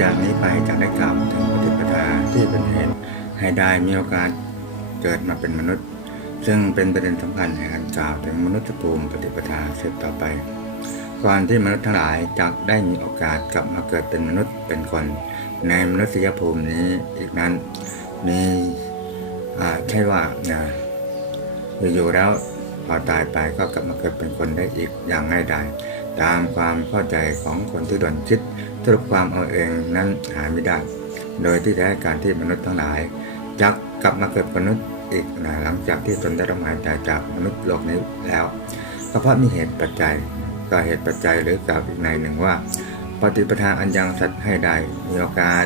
จากนี้ไปจะได้กล่าวถึงปฏิปทาที่เป็นเหตุให้ได้มีโอกาสเกิดมาเป็นมนุษย์ ซึ่งเป็นประเด็นสำคัญในการกล่าวถึงมนุษยภูมิปฏิปทาสืบต่อไปก่อนที่มนุษย์ทั้งหลายจะได้มีโอกาสกลับมาเกิดเป็นมนุษย์เป็นคน ในมนุษยภูมินี้อีกนั้นมีใช่ว่านะอยู่ๆแล้วพอตายไปก็กลับมาเกิดเป็นคนได้อีกอย่างง่ายดาย ตามความเข้าใจของคนที่ดนคิดสรุปความเอาเองนั้นหาไม่ได้ โดยที่แท้การที่มนุษย์ทั้งหลายจะกกลับมาเกิดมนุษย์อีกนะหลังจากที่ตนได้รับหายตายจากมนุษย์โลกนี้แล้วก็เพราะมีเหตุปัจจัยก็เหตุปัจจัยหรือกล่าวอีกในหนึ่งว่า ปฏิปทาอันยังสัตว์ให้ได้มีโอกาส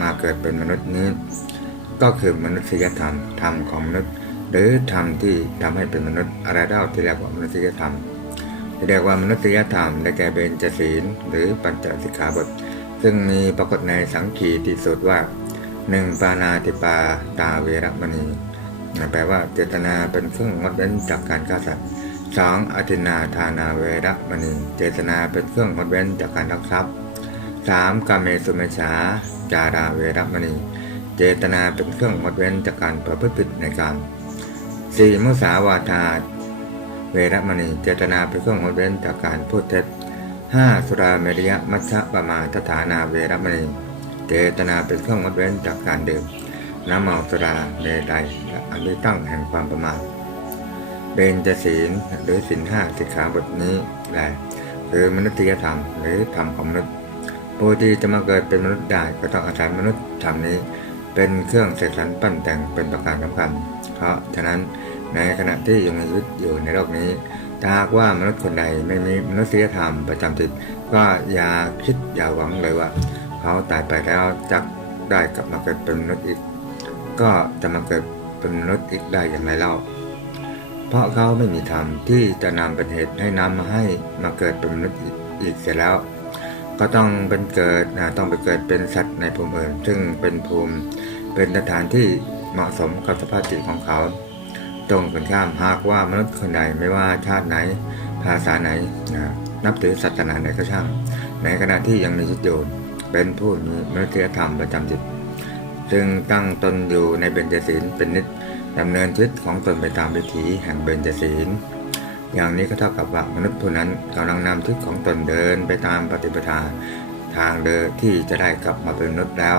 มาเกิดเป็นมนุษย์นี้ ก็คือมนุษยธรรมธรรมของมนุษย์ หรือธรรมที่ทำให้เป็นมนุษย์อะไรเล่าที่เรียกว่ามนุษยธรรม เรียกว่ามนุษยธรรมได้แก่เบญจศีลหรือปัญจสิกขาบท ซึ่งมีปรากฏในสังขีติสุดว่าหนึ่งปานาติปาตาเวรมณีแปลว่าเจตนาเป็นเครื่องงดเว้นจากการฆ่าสัตว์สองอธินาทานาเวรมณี เจตนาเป็นเครื่องงดเว้นจากการลักทรัพย์สามกาเมสุเมชาจาราเวรมณี เจตนาเป็นเครื่องงดเว้นจากการประพฤติผิดในกรรสี่มุสาวาทา เวรมณีเจตนาเป็นเครื่องงดเว้นจากการพูดเท็จห้าสุราเมริยมัชฌะปมาทฐานาเวรมณีเจตนาเป็นเครื่องงดเว้นจากการดื่มน้ำเมาสุราเมลัยอันที่ตั้งแห่งความประมาทเบญจศีลหรือศีลห้าสิกขาบทนี้แหละคือมนุษยธรรมหรือธรรมของมนุษย์ผู้ที่จะมาเกิดเป็นมนุษย์ได้ก็ต้องอาศัยมนุษย์ธรรมนี้ เป็นเครื่องเสกสรรปั้นแต่งเป็นประการสำคัญ เพราะฉะนั้น ในขณะที่ยังมีชีวิตอยู่ในโลกนี้ถ้าหากว่ามนุษย์คนใดไม่มีมนุษยธรรมประจำจิตก็อย่าคิดอย่าหวังเลยว่า เขาตายไปแล้วจะได้กลับมาเกิดเป็นมนุษย์อีก ก็จะมาเกิดเป็นมนุษย์อีกได้อย่างไรเล่า เพราะเขาไม่มีธรรมที่จะนำเป็นเหตุให้นำมาให้มาเกิดเป็นมนุษย์อีกอีกเสร็จแล้ว ก็ต้องเป็นเกิดนะต้องไปเกิดเป็นสัตว์ในภูมิอื่นซึ่งเป็นภูมิเป็นสถานที่เหมาะสมกับสภาพจิตของเขา ตรงกันข้ามหากว่ามนุษย์คนใดไม่ว่าชาติไหนภาษาไหนนะนับถือศาสนาไหนก็ช่าง ในขณะที่ยังมีชีวิตอยู่เป็นผู้มีมนุษยธรรมประจำจิตซึ่งตั้งตนอยู่ในเบญจศีลเป็นนิจดำเนินชีวิตของตนไปตามวิถีแห่งเบญจศีลอย่างนี้ก็เท่ากับว่ามนุษย์ผู้นั้นกำลังนำชีวิตของตนเดินไปตามปฏิปทาทางเดินที่จะได้กลับมาเป็นมนุษย์แล้ว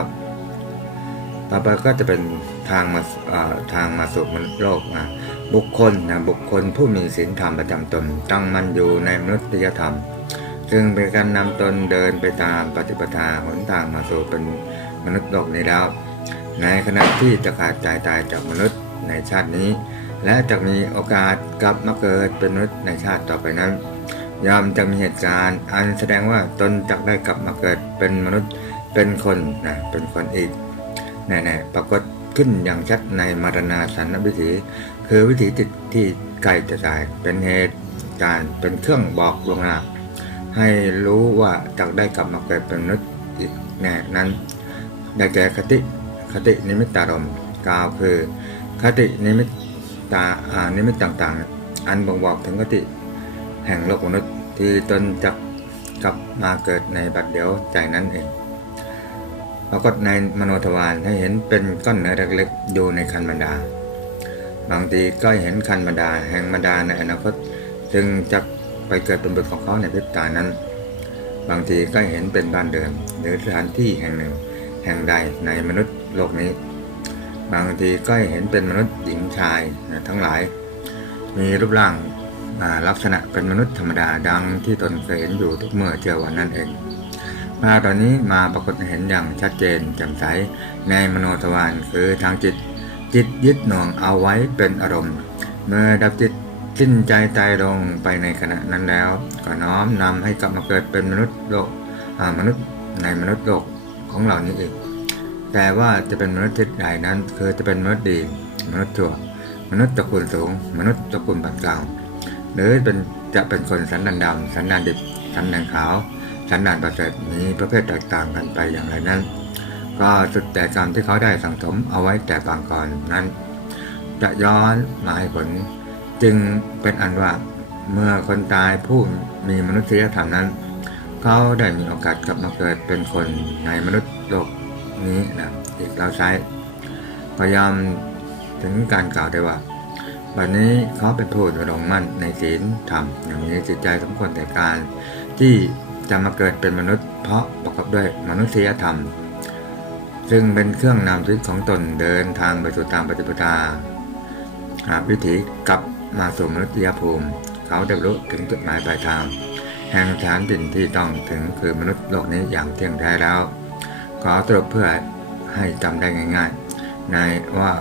ต่อไปก็จะเป็น ทางมาทางมาสู่มนุษย์โลกนะบุคคลนะบุคคลผู้มีศีลธรรมประจำตนตั้งมันอยู่ในมนุษยธรรม ซึ่งเป็นการนำตนเดินไปตามปฏิปทาหนทางมาสู่เป็นมนุษย์โลกนี้แล้ว ในขณะที่จะขาดใจตายจากมนุษย์ในชาตินี้ และจะมีโอกาสกลับมาเกิดเป็นมนุษย์ในชาติต่อไปนั้นยอมจะมีเหตุการณ์ อันแสดงว่าตนจะได้กลับมาเกิดเป็นมนุษย์เป็นคนนะเป็นคนอีกแน่ๆปรากฏ ขึ้นอย่างชัดในมรณาสันวิถี คือวิถีจิตที่ใกล้จะตาย เป็นเหตุการณ์เป็นเครื่องบอกลวงหน้าให้รู้ว่าจะได้กลับมาเกิดเป็นมนุษย์อีกแน่นั้น ได้แก่คติคตินิมิตารม์กล่าวคือคตินิมิตตาอ่านิมิตต่างๆ อันบ่งบอกถึงคติแห่งโลกมนุษย์ที่ตนจะกลับมาเกิดในบัดเดียวใจนั้นเอง ปรากฏในมโนทวารให้เห็นเป็นก้อนเนื้อเล็กๆอยู่ในคันบรรดา บางทีก็เห็นคันบรรดาแห่งบรรดาในอนาคตซึ่งจะไปเกิดเป็นบุตรของเขาในพริบตานั้น บางทีก็เห็นเป็นบ้านเดิมหรือสถานที่แห่งหนึ่ง แห่งใดในมนุษย์โลกนี้ บางทีก็เห็นเป็นมนุษย์หญิงชายทั้งหลาย มีรูปร่างลักษณะเป็นมนุษย์ธรรมดาดังที่ตนเคยเห็นอยู่ทุกเมื่อเจอวันนั้นเอง มาตอนนี้มาปรากฏเห็นอย่างชัดเจนแจ่มใสในมโนทวารคือทางจิต จิตยึดหน่วงเอาไว้เป็นอารมณ์ เมื่อดับจิตสิ้นใจตายลงไปในขณะนั้นแล้ว ก็น้อมนำให้กลับมาเกิดเป็นมนุษย์โลกมนุษย์ในมนุษย์โลกของเรานี้เองแต่ว่าจะเป็นมนุษย์ที่ใดนั้น คือจะเป็นมนุษย์ดี มนุษย์ชั่วมนุษย์ตระกูลสูง มนุษย์ตระกูลปานกลางหรือเป็นจะเป็นคนสันดานดำสันดานดิบสันดานขาว สันดานประเสริฐมีประเภทแตกต่างกันไปอย่างไรนั้น ก็สุดแต่กรรมที่เขาได้สั่งสมเอาไว้แต่ปางก่อนนั้น จะย้อนมาให้ผล จึงเป็นอันว่าเมื่อคนตายผู้มีมนุษยธรรมนั้น เขาได้มีโอกาสกลับมาเกิดเป็นคนในมนุษย์โลกนี้นะอีกเราใช้พยายามถึงการกล่าวได้ว่าวันนี้เขาเป็นผู้ดำรงมั่นในศีลธรรมอย่างนี้จิตใจสมควรแต่การที่ จะมาเกิดเป็นมนุษย์ เพราะประกอบด้วยมนุษยธรรม ซึ่งเป็นเครื่องนำชีวิตของตนเดินทางไปสู่ตามปฏิปทาหาวิถีกลับมาสู่มนุษยภูมิ เขาได้รู้ถึงจุดหมายปลายทางแห่งฐานดินที่ต้องถึงคือมนุษย์โลกนี้อย่างเที่ยงแท้แล้ว ขอสรุปเพื่อให้จำได้ง่าย ๆ ในว่า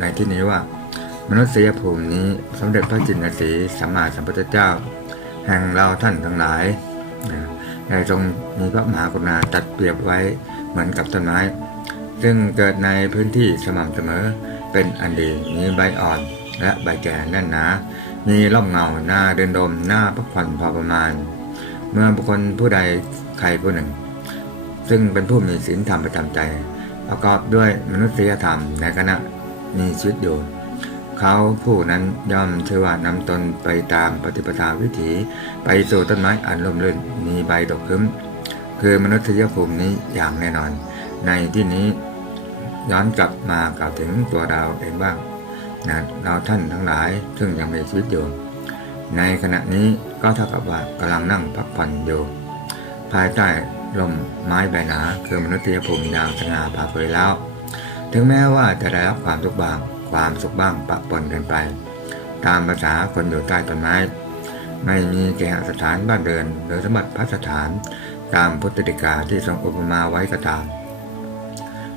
ในที่นี้ว่ามนุษยภูมินี้สมเด็จพระจินสีสัมมาสัมพุทธเจ้า แห่งเราท่านทั้งหลาย ในทรงมีพระมหากรุณาตัดเปรียบไว้เหมือนกับต้นไม้ ซึ่งเกิดในพื้นที่สม่ำเสมอเป็นอันดีมีใบอ่อนและใบแก่แน่นหนา มีร่มเงาหน้าเดินดมหน้าพักผ่อนพอประมาณ เมื่อบุคคลผู้ใดใครผู้หนึ่ง ซึ่งเป็นผู้มีศีลธรรมประจำใจประกอบด้วยมนุษยธรรมในขณะมีชีวิตอยู่ เขาผู้นั้นย่อมชื่อว่านำตนไปตามปฏิปทาวิถี ไปสู่ต้นไม้อันลมลื่นมีใบดกคึ้ม คือมนุษยภูมินี้อย่างแน่นอน ในที่นี้ย้อนกลับมากล่าวถึงตัวเราเองบ้างนะเราท่านทั้งหลายซึ่งยังมีชีวิตอยู่ ในขณะนี้ก็เท่ากับว่ากำลังนั่งพักผ่อนอยู่ ภายใต้ลมไม้ใบหนาคือมนุษยภูมิอย่างสง่าผ่าเผยแล้ว ถึงแม้ว่าจะได้รับความทุกข์บ้าง ความสุขบ้างปะปนกันไป ตามภาษาคนอยู่ใต้ต้นไม้ ไม่มีแก่สถานบ้านเดินหรือสมบัติพัสถานตามพุทธดิกาที่ทรงอุปมาไว้ก็ตาม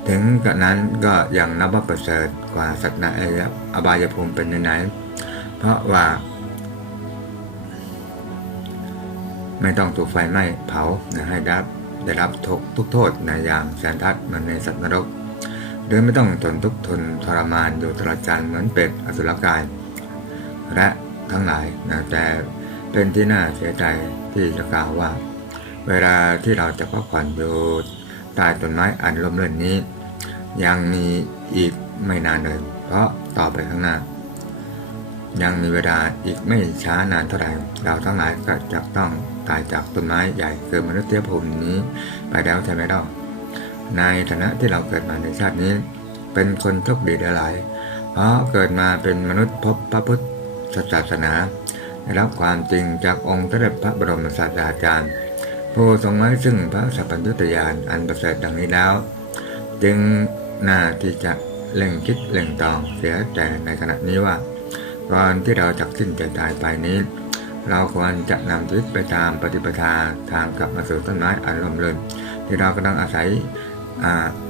ถึงกระนั้นก็ยังนับว่าประเสริฐกว่าสัตว์ในอบายภูมิเป็นไหนเพราะว่า ไม่ต้องถูกไฟไหม้เผานะให้ได้ได้รับทุกทุกโทษในยางแสนทัดเหมือนในสัตว์นรก ดยไม่ต้องทนทุกข์ทนทรมานอยู่ตลอดกาลเหมือนเป็ดอสุรกาย และทั้งหลายนะแต่เป็นที่น่าเสียใจที่จะกล่าวว่า เวลาที่เราจะพักผ่อนอยู่ใต้ต้นไม้อันลมเลื่อนนี้ ยังมีอีกไม่นานเลย เพราะต่อไปข้างหน้า ยังมีเวลาอีกไม่ช้านานเท่าไหร่เราทั้งหลายก็จะต้องตายจากต้นไม้ใหญ่คือมนุษยภูมินี้ไปแล้วใช่ไหมล่ะ ในฐานะที่เราเกิดมาในชาตินี้ เป็นคนโชคดีหลาย เพราะเกิดมาเป็นมนุษย์พบพระพุทธศาสนาได้รับความจริงจากองค์สมเด็จพระบรมศาสดาจารย์ ผู้ทรงไว้ซึ่งพระสัพพัญญุตญาณอันประเสริฐดังนี้แล้ว จึงน่าที่จะเล่งคิดเล่งตองเสียแต่ในขณะนี้ว่าก่อนที่เราจะสิ้นใจตายไปนี้ เราควรจะนำชีวิตไปตามปฏิปทาทางกลับมาสู่ต้นไม้อันลมเลินที่เรากำลังอาศัย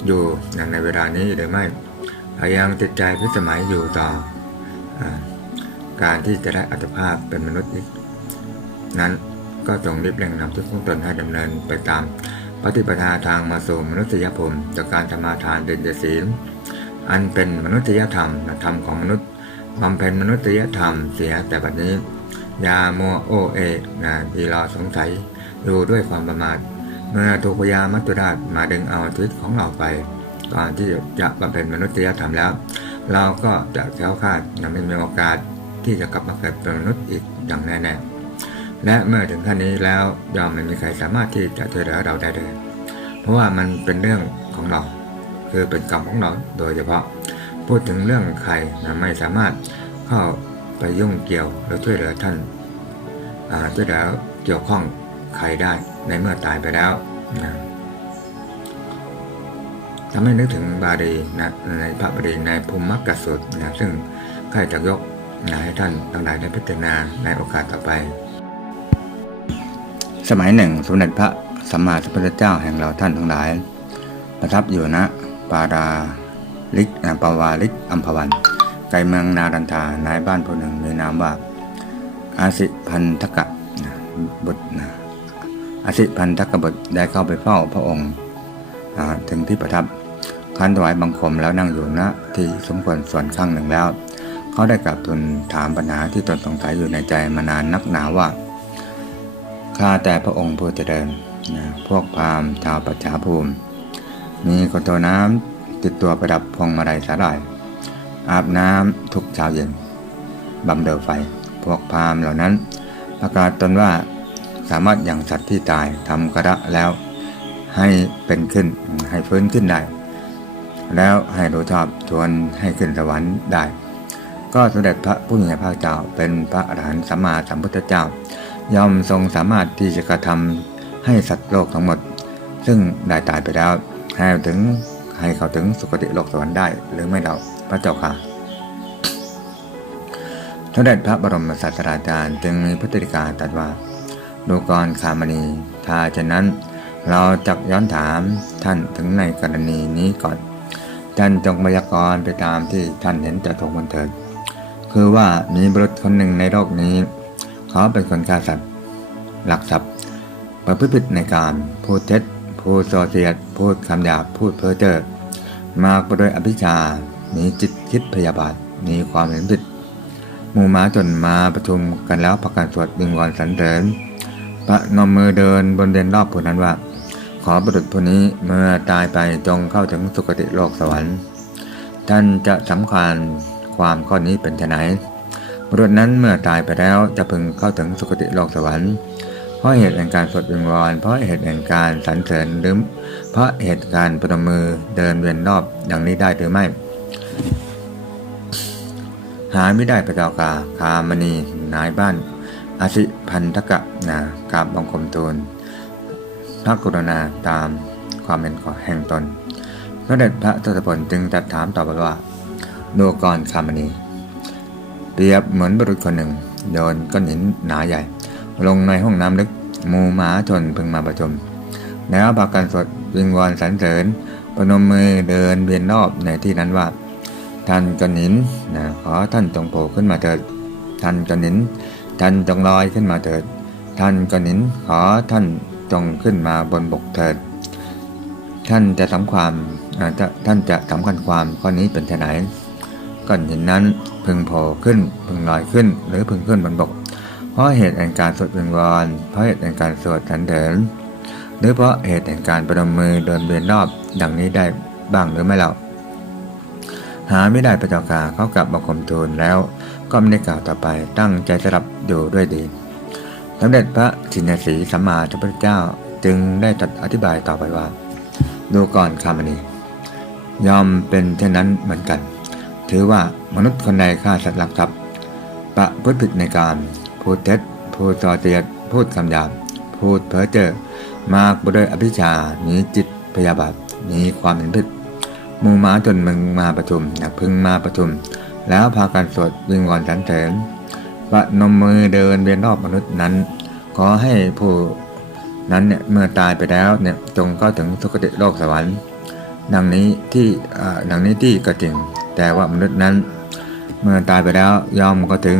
อยู่อย่างในเวลานี้หรือไม่พยายามติดใจพิสมัยอยู่ต่ออการที่จะได้อัตภาพเป็นมนุษย์อีกนั้นก็จงรีบเร่งนำชีวิตของตนให้ดำเนินไปตามปฏิปทาทางมาสู่มนุษยภูมิจากการธรรมาทานเด่นศีล อันเป็นมนุษยธรรมธรรมของมนุษย์บำเพ็ญมนุษยธรรมเสียแต่บัดนี้ยาโมโอเอนะที่เราสงสัยอยู่ด้วยความประมาท เมื่อถูกพยามัจจุราชมาดึงเอาชีวิตของเราไปก่อนที่จะบำเพ็ญมนุษยธรรมแล้ว เราก็จะแค้วคาดยังไม่มีโอกาสที่จะกลับมาเกิดเป็นมนุษย์อีกอย่างแน่ๆและเมื่อถึงขั้นนี้แล้วยอมไม่มีใครสามารถที่จะช่วยเหลือเราได้เลย เพราะว่ามันเป็นเรื่องของเรา คือเป็นกรรมของเราโดยเฉพาะ พูดถึงเรื่องใครไม่สามารถเข้าไปยุ่งเกี่ยวหรือช่วยเหลือท่านช่วยเหลือเกี่ยวข้องใครได้ ในเมื่อตายไปแล้วนะทำให้นึกถึงบาลีนะในพระบาลีในภูมิมักกสูตรนะซึ่งใครจะยกนะให้ท่านทั้งหลายได้พิจารณาในโอกาสต่อไป สมัยหนึ่ง สมเด็จพระสัมมาสัมพุทธเจ้าแห่งเราท่านทั้งหลาย ประทับอยู่ณปาดาลิกนะปาวาลิกอัมพวันไกลเมืองนารันทานายบ้านผู้หนึ่งมีนามว่าอาสิพันธกะนะบุตรนะ อสิพันธกบุตรได้เข้าไปเฝ้าพระองค์ถึงที่ประทับคันถวายบังคมแล้วนั่งอยู่ณที่สมควรส่วนข้างหนึ่งแล้ว เขาได้กลับทูลถามปัญหาที่ตนสงสัยอยู่ในใจมานานนักหนาว่าข้าแต่พระองค์ผู้เจริญนะพวกพราหมณ์ชาวปัจฉาภูมิ มีกระโตน้ำติดตัวประดับพวงมาลัยสาหร่าย อาบน้ำทุกเช้าเย็นบำเดอไฟ พวกพราหมณ์เหล่านั้น ประกาศตนว่า สามารถอย่างสัตว์ที่ตายทำกระแล้ว ให้เป็นขึ้นให้ฟื้นขึ้นได้ แล้วให้รู้ชอบทวนให้ขึ้นสวรรค์ได้ ก็สมเด็จพระผู้มีพระภาคเจ้าเป็นพระอรหันต์สัมมาสัมพุทธเจ้า ย่อมทรงสามารถที่จะกระทำให้สัตว์โลกทั้งหมด ซึ่งได้ตายไปแล้วให้ถึงให้เขาถึงสุคติโลกสวรรค์ได้หรือไม่เราพระเจ้าค่ะสมเด็จพระบรมศาสดาจารย์จึงมีพุทธิการตรัสว่า ดูกรคามณีถ้าฉะนั้น เราจะย้อนถามท่านถึงในกรณีนี้ก่อน ท่านจงพยากรณ์ไปตามที่ท่านเห็นจะถูกบันเทิด คือว่ามีบุรุษคนหนึ่งในโลกนี้ เขาเป็นคนฆ่าสัตว์หลักทรัพย์ประพฤติผิดในการพูดเท็จพูดโซเสียด พูดคำหยาบพูดเพ้อเจ้อมากไปด้วยอภิชามีจิตคิดพยาบาทมีความเห็นผิดหมู่ม้าจนมาประชุมกันแล้วประกันสวดวิงวอนสรรเสริญ พระนมมือเดินบนเดินรอบผู้นั้นว่า ขอบุรุษผู้นี้เมื่อตายไปจงเข้าถึงสุคติโลกสวรรค์ ท่านจะสำคัญความข้อนี้เป็นไฉนบุรุษนั้นเมื่อตายไปแล้วจะพึงเข้าถึงสุคติโลกสวรรค์เพราะเหตุแห่งการสวดวิงวอนเพราะเหตุแห่งการสรรเสริญหรือเพราะเหตุการประนมมือเดินเวียนรอบอย่างนี้ได้หรือไม่ หาไม่ได้พระเจ้าค่ะคามณีนายบ้าน อาศิพันธกะนากราบบังคมทูลพระกรุณาตามความเป็นขอแห่งตน พระเดชพระทศพลจึงตรัสถามต่อไปว่าดูก่อนคามณีเปรียบเหมือนบุรุษคนหนึ่ง โยนก้อนหินหนาใหญ่ ลงในห้องน้ำลึกมูหมาชนพึงมาประชุมแล้วพากันสวดวิงวอนสรรเสริญประนมมือเดินเวียนรอบในที่นั้นว่า ท่านก้อนหินนะขอท่านจงโผล่ขึ้นมาเถิดท่านก้อนหิน ท่านจงลอยขึ้นมาเถิด ท่านก้อนหินขอท่านจงขึ้นมาบนบกเถิด ท่านจะสำความท่านจะสำคัญความข้อนี้เป็นไฉนก้อนหินนั้นพึงโผล่ขึ้น พึงลอยขึ้น หรือพึงขึ้นบนบก เพราะเหตุแห่งการสวดวิงวอนเพราะเหตุแห่งการสวดสรรเสริญหรือเพราะเหตุแห่งการประนมมือเดินเวียนรอบดังนี้ได้บ้างหรือไม่เล่าหาไม่ได้พระเจ้าค่ะเขากลับมาข่มทูลแล้ว ก็ไม่ได้กล่าวต่อไปตั้งใจสลับอยู่ด้วยดีสมเด็จพระชินสีสัมมาสัมพุทธเจ้าจึงได้ตรัสอธิบายต่อไปว่า ดูก่อนคามณียอมเป็นเช่นนั้นเหมือนกัน ถือว่ามนุษย์คนใดฆ่าสัตว์ลักทรัพย์ประพฤติผิดในการพูดเท็จพูดส่อเสียดพูดคำหยาบพูดเพ้อเจ้อมากไปด้วยอภิชามีจิตพยาบาทมีความเห็นผิดมูม้าจนมึงมาประชุมอยากพึงมาประชุม แล้วพากันสวดวิงวอนสรรเสริญประนมมือเดินเวียนรอบมนุษย์นั้น ขอให้ผู้นั้นเนี่ยเมื่อตายไปแล้วเนี่ยจงเข้าถึงสุคติโลกสวรรค์ ดังนี้ที่ดังนี้ที่ก็จริง แต่ว่ามนุษย์นั้น เมื่อตายไปแล้วยอมก็ถึง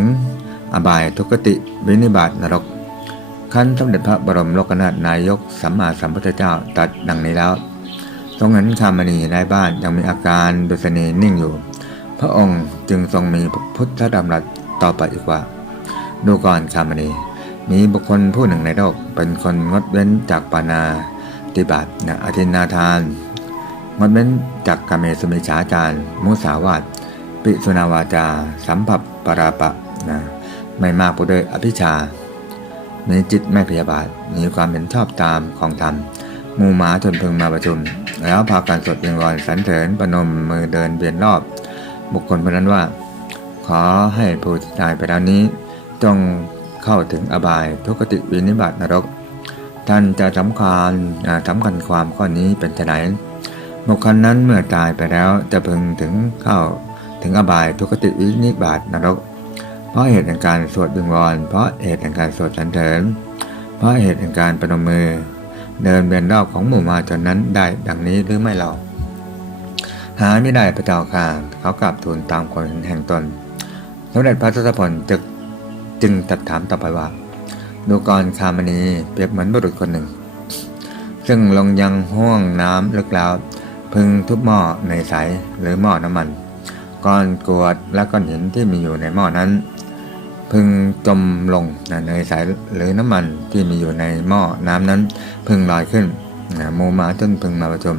อบายทุกติวินิบาตนรกขั้นสมเด็จพระบรมโลกนาถนายกสัมมาสัมพุทธเจ้าตรัสดังนี้แล้วทรงเห็นคามณีในบ้านยังมีอาการดุษณีนิ่งอยู่ พระองค์จึงทรงมีพุทธดำรัสต่อไปอีกว่า ดูก่อนคามณีมีบุคคลผู้หนึ่งในโลกเป็นคนงดเว้นจากปานาติบาตนะอธินาทาน งดเว้นจากกามสุมิชาจารมุสาวาทปิสุนาวาจา สัมผัสปราปะนะไม่มากไปด้วยอภิชามีจิตไม่พยาบาทมีความเห็นชอบตามของธรรมมูหมาชนพึงมาประชุม แล้วพากันสวดวิงวอนสรรเสริญประนมมือเดินเวียนรอบ บุคคลคนนั้นว่า ขอให้ผู้ตายไปแล้วนี้จงเข้าถึงอบายทุกติวินิบาตนรก ท่านจะสำคัญสำคัญความข้อนี้เป็นไฉนบุคคลนั้นเมื่อตายไปแล้วจะพึงถึงเข้าถึงอบายทุกติวินิบาตนรก เพราะเหตุแห่งการสวดวิงวอนเพราะเหตุแห่งการสวดสรรเสริญเพราะเหตุแห่งการประนมมือ เดินเวียนรอบของหมู่มาชนนั้นได้ดังนี้หรือไม่เรา หาไม่ได้พระเจ้าค่ะเขากลับทูลตามความเห็นแห่งตนสมเด็จพระทศพลจึงจึงตรัสถามต่อไปว่า ดูกรคามณีเปรียบเหมือนบุรุษคนหนึ่ง ซึ่งลงยังห้วงน้ำลึกแล้ว พึงทุบหม้อในใสหรือหม้อน้ำมัน ก้อนกรวดและก้อนหินที่มีอยู่ในหม้อนั้น พึงจมลงนะเนยใสหรือน้ำมันที่มีอยู่ในหม้อน้ำนั้น พึงลอยขึ้นหมูหมาจนพึงมาประชุม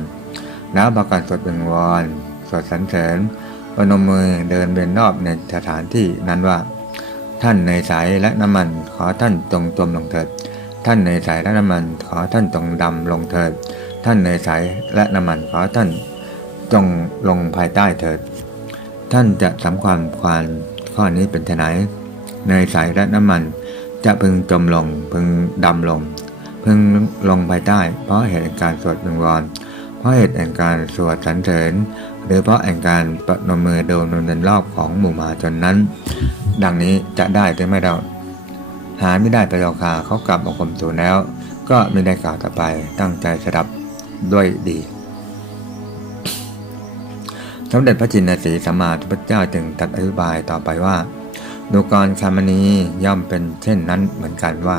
แล้วประกาศสดเป็นวอนสดสรรเสริญปนมมือเดินเวียนรอบในสถานที่นั้นว่า ท่านเนยใสและน้ำมันขอท่านจงจมลงเถิด ท่านเนยใสและน้ำมันขอท่านจงดำลงเถิด ท่านเนยใสและน้ำมันขอท่านจงลงภายใต้เถิด ท่านจะสำความความข้อนี้เป็นไฉนเนยใสและน้ำมันจะพึงจมลงพึงดำลงพึงลงภายใต้ เพราะเหตุการณ์สวดวิงวอน เพราะเหตุแห่งการสวดสรรเสริญ หรือเพราะแห่งการประนมมือโดนนนรอบของหมู่มาชนนั้น ดังนี้จะได้หรือไม่เราหาไม่ได้ไปรอคาเขากลับมาข่มตูแล้ว ก็ไม่ได้กล่าวต่อไปตั้งใจสดับด้วยดีสมเด็จพระจินสีสัมมาสัมพุทธเจ้าจึงตัดอธิบายต่อไปว่าดูกรคำนี้ย่อมเป็นเช่นนั้นเหมือนกันว่า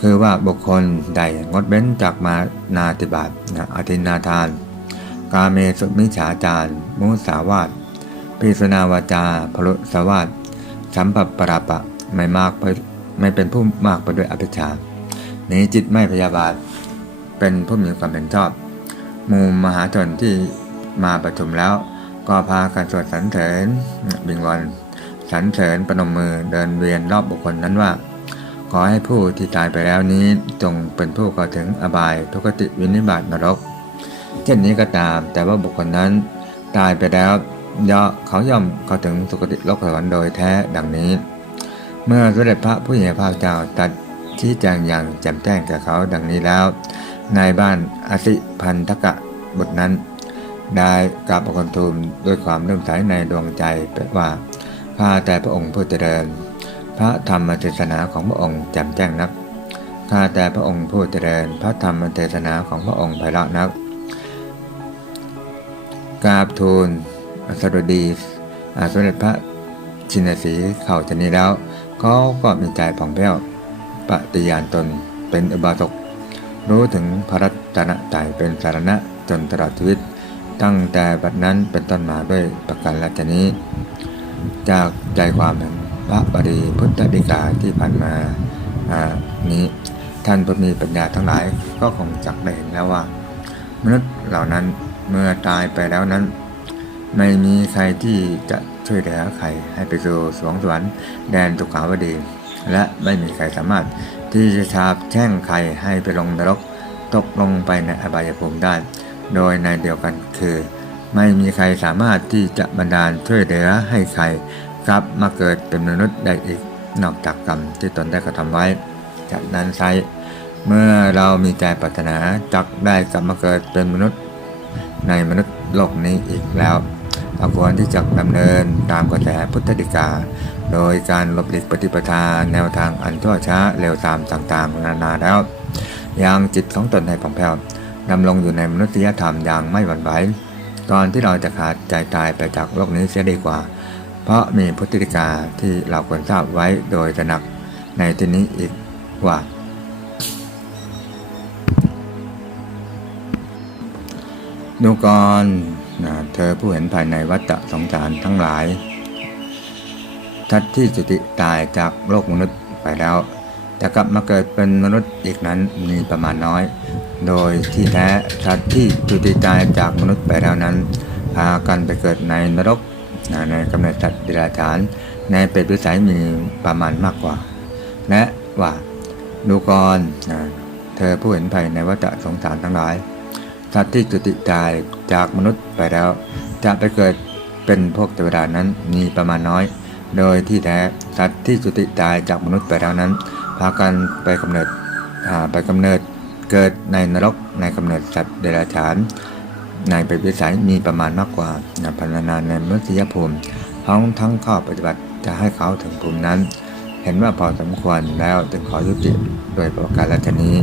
คือว่าบุคคลใดงดเว้นจากมานาติบาตนะอธินาทาน กาเมสุมิฉาจารมุสาวาตปีสนาวาจาพลุสวาตสัมปปราปะไม่มากไปไม่เป็นผู้มากไปด้วยอภิชาหนี้จิตไม่พยาบาท เป็นผู้มีความเป็นชอบมู่มหาชนที่มาประชุมแล้ว ก็พากันสวดสรรเสริญบิงวอนสรรเสริญประนมมือเดินเวียนรอบบุคคลนั้นว่า ขอให้ผู้ที่ตายไปแล้วนี้จงเป็นผู้เข้าถึงอบายทุกติวินิบาตนรก เช่นนี้ก็ตาม แต่ว่าบุคคลนั้น ตายไปแล้วย่อเขาย่อมเข้าถึงสุคติโลกสวรรค์โดยแท้ดังนี้ เมื่อสมเด็จพระผู้ใหญ่ภาคเจ้าตัดชี้แจงอย่างแจ่มแจ้งแก่เขาดังนี้แล้วนายบ้านอสิพันธกะบุตรนั้น ได้กราบปคนทูลด้วยความเลื่มใสในดวงใจเป็นว่าข้าแต่พระองค์ผู้เจริญ พระธรรมเทศนาของพระองค์แจ่มแจ้งนักข้าแต่พระองค์ผู้เจริญพระธรรมเทศนาของพระองค์ไพเราะนัก กราบทูลสดุดีอาสมเด็จพระชินสีเข่าชนี้แล้วเขาก็มีใจผ่องแผ้วปฏิญาณตนเป็นอุบาสกรู้ถึงพระรัตนตรัยเป็นสารณะจนตลอดชีวิต ตั้งแต่บัดนั้นเป็นต้นมาด้วยประการลัชนี้ จากใจความแห่ง พระบดีพุทธดิกาที่ผ่านมาอ่านี้ท่านผู้มีปัญญาทั้งหลายก็คงจักได้เห็นแล้วว่า มนุษย์เหล่านั้นเมื่อตายไปแล้วนั้น ไม่มีใครที่จะช่วยเหลือใครให้ไปสู่สวงสวรรค์แดนตุขาวดี และไม่มีใครสามารถที่จะชาบแช่งใครให้ไปลงนรกตกลงไปในอบายภูมิได้ โดยในเดียวกันคือ ไม่มีใครสามารถที่จะบันดาลช่วยเหลือให้ใคร กลับมาเกิดเป็นมนุษย์ได้อีกนอกจากกรรมที่ตนได้กระทำไว้จากนั้นไซเมื่อเรามีใจปรารถนาจักได้กลับมาเกิดเป็นมนุษย์ ในมนุษย์โลกนี้อีกแล้วเราควรที่จะดำเนินตามกระแสพุทธดิกา โดยการหลบหลีกปฏิปทาแนวทางอันชั่วช้าเร็วตามต่างๆ นานาแล้วยังจิตของตนให้ผ่องแผ้วดำรงอยู่ในมนุษยธรรมอย่างไม่หวั่นไหวก่อนที่เราจะขาดใจตายไปจากโลกนี้เสียดีกว่า เพราะมีพุทธิกาที่เราควรทราบไว้โดยตระหนักในที่นี้อีกว่า ดูกรนะเธอผู้เห็นภายในวัฏสงสารทั้งหลาย ทัดที่จุติตายจากโลกมนุษย์ไปแล้วจะกลับมาเกิดเป็นมนุษย์อีกนั้นมีประมาณน้อย โดยที่แท้ทัดที่จุติตายจากมนุษย์ไปแล้วนั้น พากันไปเกิดในนรก ในกำเนิดสัตว์ดิราจาน ในเปรตวิสัยมีประมาณมากกว่า และว่าดูกรนเธอผู้เห็นภายในวัฏสงสารทั้งหลายสัตว์ที่จุติตายจากมนุษย์ไปแล้ว จะไปเกิดเป็นพวกเทวดานั้นมีประมาณน้อย โดยที่แท้สัตว์ที่จุติตายจากมนุษย์ไปแล้วนั้นพากันไปกำเนิดไปกำเนิดเกิดในนรกในกำเนิดสัตว์เดรัจฉาน ในเป็นวิสัยมีประมาณมากกว่านพันนาในมนุษยภูมิทั้งทั้งข้อปฏิบัติจะให้เขาถึงภูมินั้น เห็นว่าพอสมควรแล้วจึงขอยุติโดยประการชนี้